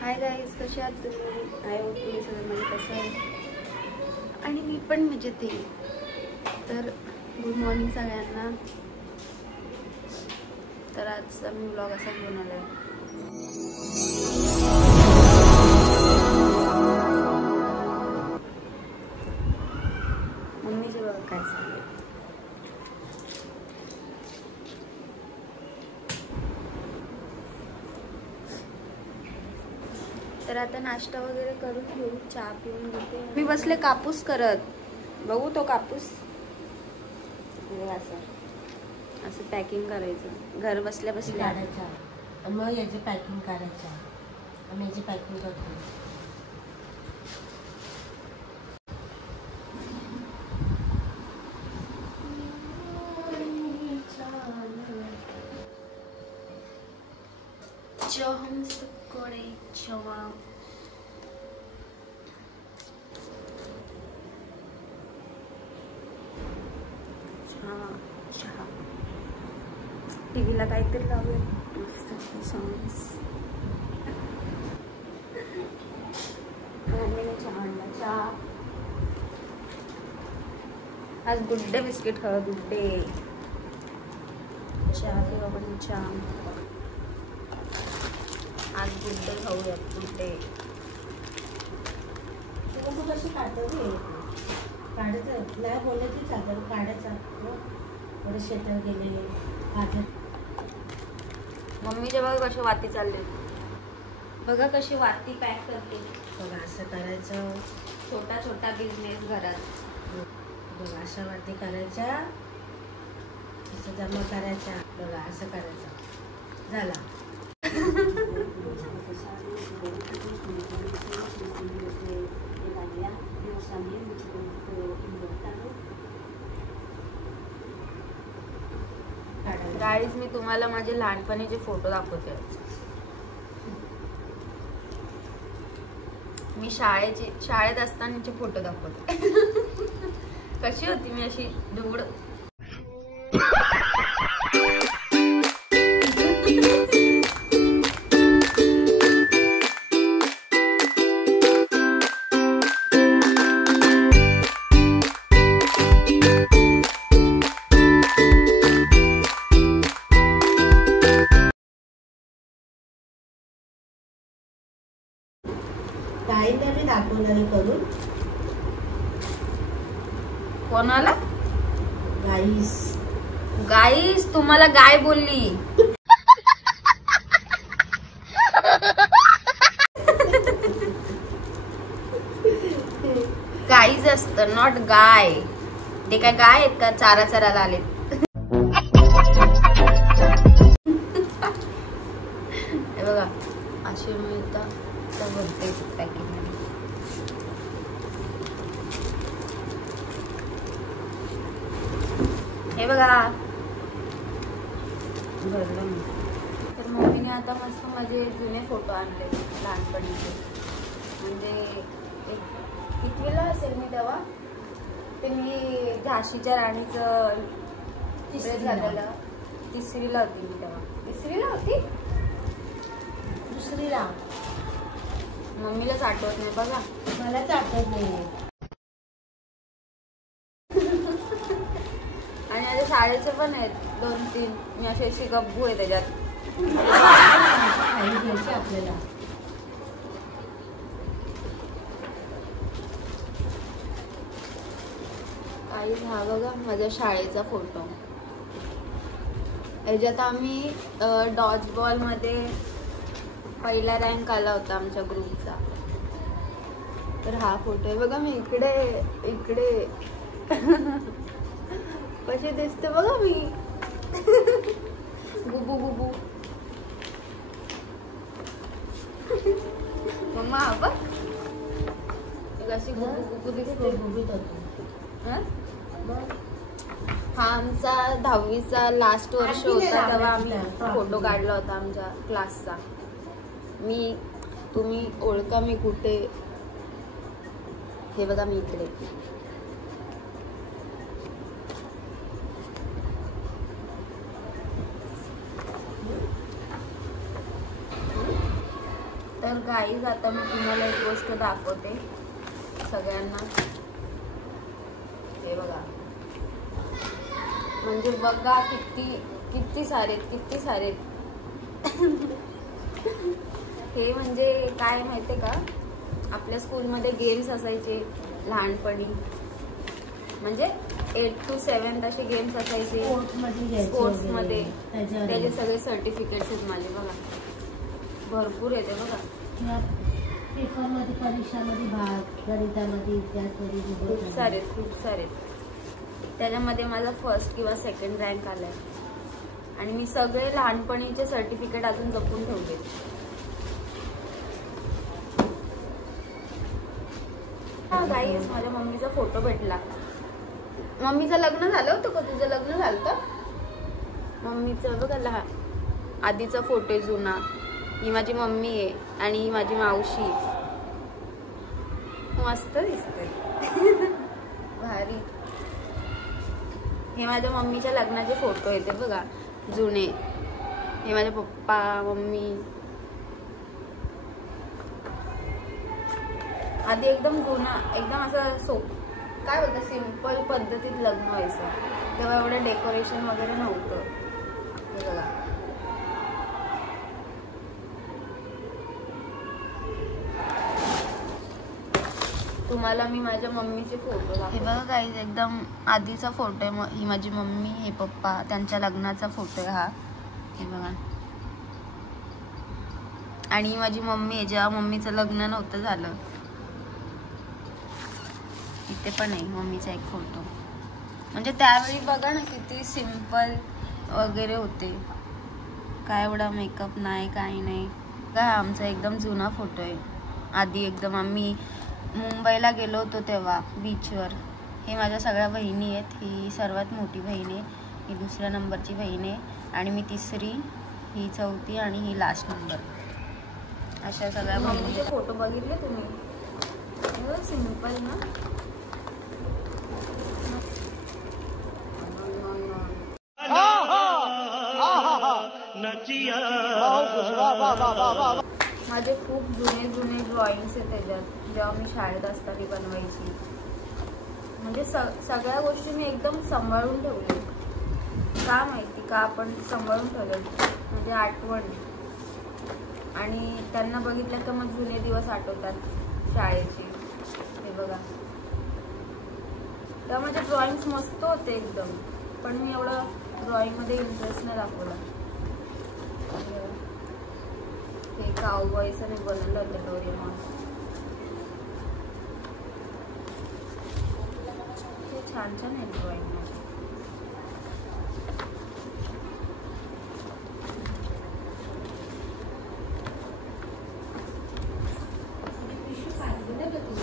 Hi guys, कसे आहात तुम्ही? आय होप तुम्ही सगळे मजेत असाल आणि मी पण मजेत आहे. तर गुड मॉर्निंग सगळ्यांना. तर आजचा मी व्लॉग असा घेऊन आला आहे. मम्मीचे बघा काय सांगेल. तर आता नाश्ता वगैरे करून घेऊ, चहा पिऊन घेते. मी बसले कापूस करत. बघू तो कापूस. असं असं पॅकिंग करायचं घर बसल्या बसल्या. मग याची पॅकिंग करायचं. आम्ही याची पॅकिंग करतो. जो हम सबकोड़े जवाब चहा टीव्हीला काहीतरी लावूया सॉंग्स. मम्मीने चहा आणला. चहा आज गुड डे बिस्किट खावा. गुड डे चहा किंवा पण चहा. आज गुड डे खाऊया. Good Day. तू कशी काढतो? काढायचं नाही बोललं की चादर काढायचा. थोडे शेतात गेले काढत. मम्मीच्या बघा कशी वाती चालली. बघा कशी वाती पॅक करते. बघा असं करायचं. छोटा छोटा बिझनेस घरात. बघा अशा वाती करायच्या. असं जमा करायच्या. बघा असं करायचं. झाला. गाईज, मी तुम्हाला माझे लहानपणीचे फोटो दाखवते. मी शाळेत असतानाचे फोटो दाखवते. कशी होती मी अशी दूड. गाईला मी दाखवणार करून. कोणाला? गाईस. गाईस तुम्हाला गाय बोलली. गाईज असत, नॉट गाय. ते काय गाय आहेत का चारा चरायला आलेत? हे बघा अशी मिळतात. पॅकिंग हे बघा भरलं. तर मम्मीने आता मस्त माझे जुने फोटो आणले लहानपणीचे. म्हणजे कितवीला असेल मी तेव्हा. ते मी झाशीच्या राणीचं ड्रेस घालायला 3रीला होती मी तेव्हा. 3रीला होती. 2रीला. मम्मीलाच आठवत नाही बघा. मलाच आठवत नाही. आणि माझ्या शाळेचे पण आहेत 2-3. मी अशी गब्बू आहे त्याच्यात. खाली घ्यायची आपल्याला. काही हा बघा माझ्या शाळेचा फोटो. याच्यात आम्ही डॉज बॉल मध्ये पहिला रँक आला होता आमच्या ग्रुपचा. तर हा फोटो आहे बघा. मी इकडे कशी दिसते बघा मी. गुबू गुबू. मम्मा हा बघ कशी गुबू गुबू दिसते. गुबीत होतो. हा आमचा 10वीचा लास्ट वर्ष होता तेव्हा आम्ही फोटो काढला होता आमच्या क्लासचा. तुम्ही ओळखा मी कुठे. हे बघा मी इकडे. तर गाईज आता मी तुम्हाला एक गोष्ट दाखवते सगळ्यांना. हे बघा, म्हणजे बघा किती सारे हे म्हणजे काय माहितीये का, आपल्या स्कूलमध्ये गेम्स असायचे लहानपणी, म्हणजे 8 to 7 असे गेम्स असायचे स्पोर्ट्समध्ये. त्याचे सगळे सर्टिफिकेट्स आहेत माझे बघा, भरपूर येते बघा. पेपरमध्ये, परीक्षामध्ये भाग, गणितामध्ये, इतिहासमध्ये खूप सारे. त्याच्यामध्ये माझा फर्स्ट किंवा सेकंड रँक आलाय. आणि मी सगळे लहानपणीचे सर्टिफिकेट अजून जपून ठेवले. गाईस, माझ्या मम्मीचा फोटो भेटला. मम्मीचं लग्न झालं होतं का? तुझं लग्न झालं तर मम्मीचं बघा आधीचा फोटो आहे जुना. ही माझी मम्मी आहे आणि ही माझी मावशी. मस्त दिसते भारी. हे माझ्या मम्मीच्या लग्नाचे फोटो येते बघा जुने. हे माझे पप्पा, मम्मी. आधी एकदम जुना, एकदम असं काय बोलतं, सिंपल पद्धतीत लग्न व्हायचं. तेव्हा एवढं डेकोरेशन वगैरे नव्हतं. हे बघा, तुम्हाला मी माझ्या मम्मीचे फोटो दाखवते. हे बघा गाईज, एकदम आधीचा फोटो आहे. ही माझी मम्मी, हे पप्पा, त्यांच्या लग्नाचा फोटो आहे हा. हे बघा, आणि ही माझी मम्मी आहे जेव्हा मम्मीचं लग्न नव्हतं झालं. इथे पण आहे मम्मीचा एक फोटो. म्हणजे त्यावेळी बघा ना किती सिंपल वगैरे होते, काय एवढा मेकअप नाही, काही नाही. काय आमचा एकदम जुना फोटो आहे. आधी एकदम आम्ही मुंबईला गेलो होतो तेव्हा बीचवर. हे माझ्या सगळ्या बहिणी आहेत. ही सर्वात मोठी बहीण आहे, ही दुसऱ्या नंबरची बहीण आहे, आणि मी तिसरी, ही चौथी, आणि ही लास्ट नंबर. अशा सगळ्या बहिणीचे फोटो बघितले तुम्ही? सिंपल ना. माझे खूप जुने ड्रॉइंग्स आहेत त्याच्यात, जेव्हा मी शाळेत असताना बनवायची. म्हणजे सगळ्या गोष्टी मी एकदम सांभाळून ठेवले. का माहिती का आपण सांभाळून ठेवले, म्हणजे आठवण. आणि त्यांना बघितलं तर मग जुने दिवस आठवतात शाळेचे. हे बघा, तेव्हा माझे ड्रॉइंग्स मस्त होते एकदम, पण मी एवढं ड्रॉइंगमध्ये इंटरेस्ट नाही दाखवला. हे काउबॉयचं मी बनवलं होतं डोरेमॉन. हे छान आहे ड्रॉइंग.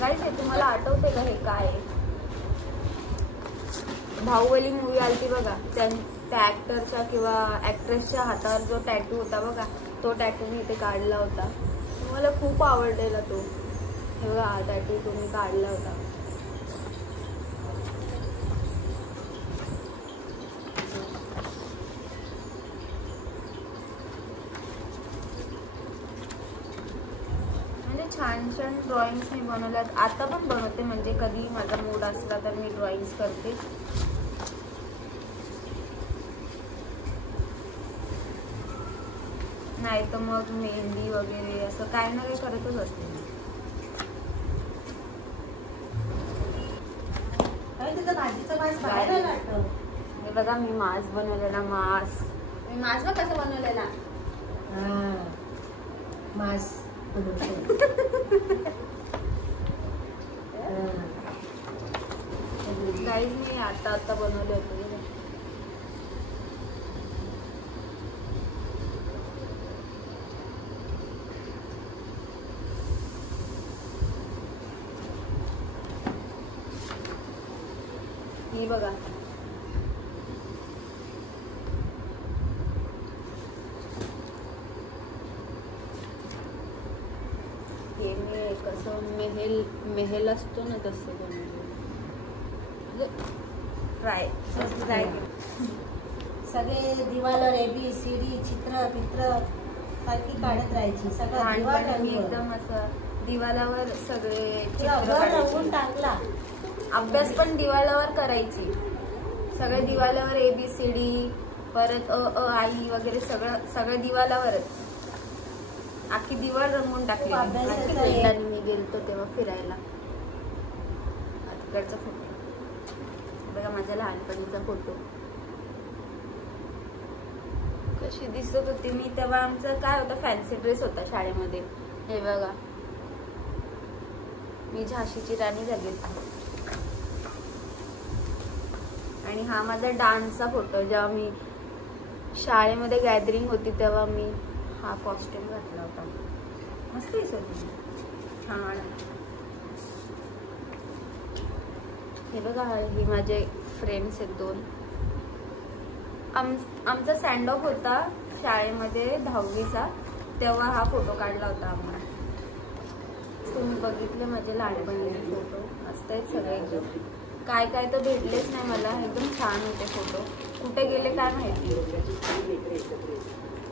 गाईस, हे तुम्हाला आठवते का हे काय आहे? बाहुबली मूवी आलती बघा, त्या ऍक्टरच्या किंवा ऍक्ट्रेसच्या हातावर जो टॅटू होता बघा, तो टॅटू मी इथे काढला होता. मला खूप आवडलेला तो. हे बघा, हा टॅटू तुम्ही काढला होता. म्हणजे छान ड्रॉइंग्स मी बनवल्यात. आता पण बनवते, म्हणजे कधी माझा मूड असला तर मी ड्रॉइंग्स करते. नाही तर मग मेहंदी वगैरे असं काही ना काही करतच असते. हे बघा, मी मास बनवलेला. मी मास बघ कसं बनवलेला. मास गाईज, मी आता बनवले होते. ही बघा, हे मी कसं मेहेल असतो ना तसं बनवलं. ट्राय सगळे दिवाळीवर ABCD चित्र सारखी काढत राहायची सगळं दिवा लहानपणी मी रंगवून. एकदम असं दिवाळावर सगळे चित्र रंगवून काढायची. टाकला. अभ्यास पण दिवाळावर करायची. सगळे दिवाळावर ABCD, परत आई वगैरे सगळं दिवाळावरच. आखी दिवाळ रंगवून टाकली. मी गेलतो तेव्हा फिरायला. तिकडचा फोटो बघा, माझ्या लहानपणीचा फोटो. कशी दिसत होती मी तेव्हा. आमचं काय होतं, फॅन्सी ड्रेस होता शाळेमध्ये. हे बघा, मी झाशीची राणी झाली होती. आणि हा माझा डान्सचा फोटो. जेव्हा मी शाळेमध्ये गॅदरिंग होती तेव्हा मी हा कॉस्ट्यूम घातला होता. मस्त दिसत होती. छान. हे बघा, हे माझे फ्रेंड्स आहेत 2. आमचा सँड ऑफ होता शाळेमध्ये 10वीचा, तेव्हा हा फोटो काढला होता आम्हाला. तुम्ही बघितले माझे लहानपणीचे फोटो. मस्त आहेत सगळे एकदम. काय काय तर भेटलेच नाही मला. एकदम छान होते फोटो. कुठे गेले काय माहिती.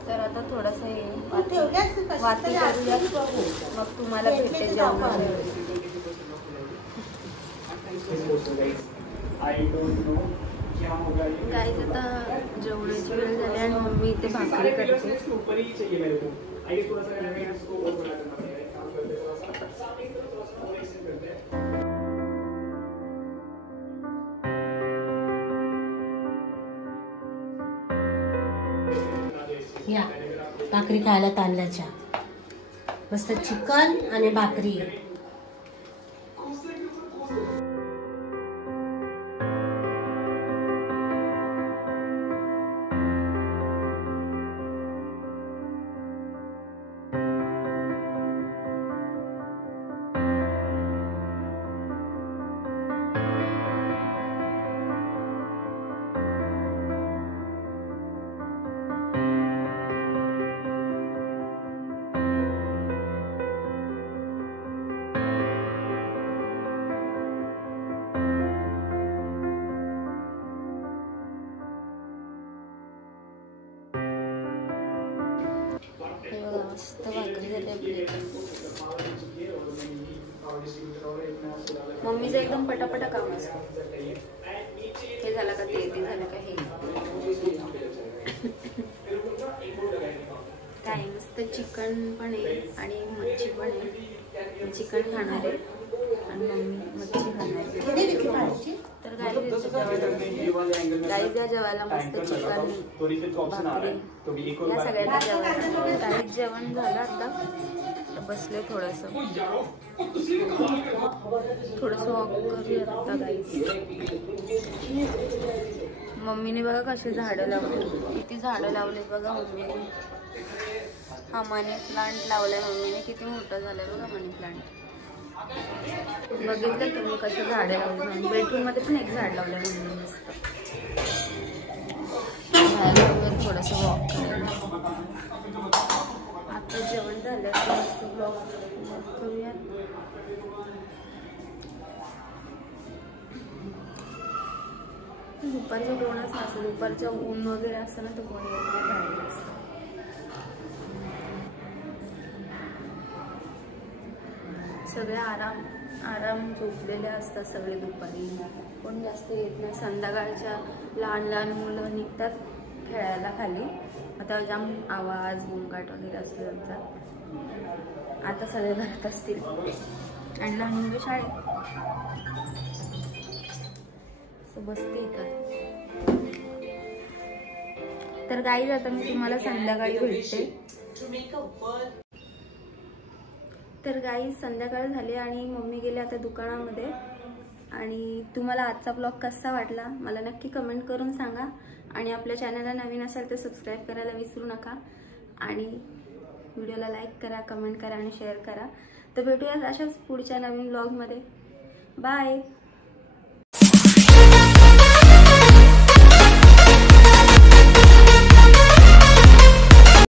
तर आता थोडंसं हे वाती करूया, मग तुम्हाला भेटते जेवण. काय आता जेवणाची वेळ झाली आणि मम्मी इथे भाकरी करते. या भाकरी खायला तांदळाच्या. मस्त चिकन आणि भाकरी. मस्त भाकरी झाली आपली. मम्मीचं एकदम पटापटा काम असतं. हे झालं का ते झालं का हे. काय मस्त चिकन पण आहे आणि मच्छी पण आहे. चिकन खाणार आहे आणि मम्मी मच्छी खाणार आहे. तर गाईज या जेवायला मस्त चिकन भाकरी या सगळ्यांना जेवायला. गाईज जेवण झालं आता बसले. थोडंसं वॉक करूया आता गाईज. मम्मीने बघा कशी झाडं लावली. किती झाडं लावले बघा मम्मीने. हा मनी प्लांट लावलाय मम्मीने. किती मोठं झालंय बघा मनी प्लांट. बघितलं तुम्ही कसं झाडं लावली. बेडरूम मध्ये पण एक झाड लावलंय मम्मीने मस्त. थोडंसं वॉक करायला. आता जेवण झालं की मस्त वॉक करूया. दुपारचं कोणच नसतं. दुपारचं ऊन वगैरे असतं ना, तर कोणी बाहेर असतं. सगळे आराम झोपलेले असतात सगळे दुपारी. कोण जास्त येत नाही. संध्याकाळच्या लहान मुलं निघतात खेळायला खाली. आता जाम आवाज गोंगाट वगैरे असतो त्यांचा. आता सगळे घरात असतील आणि लहान मुलं शाळेत. बसते इथं. तर गाईज आता मी तुम्हाला संध्याकाळी भेटते. तर गाईज संध्याकाळ झाली आणि मम्मी गेले आता दुकानामध्ये. आणि तुम्हाला आजचा ब्लॉग कसा वाटला मला नक्की कमेंट करून सांगा. आणि आपल्या चॅनलला नवीन असाल तर सबस्क्राईब करायला विसरू नका. आणि व्हिडिओला लाईक करा, कमेंट करा आणि शेअर करा. तर भेटूया अशाच पुढच्या नवीन ब्लॉगमध्ये. बाय.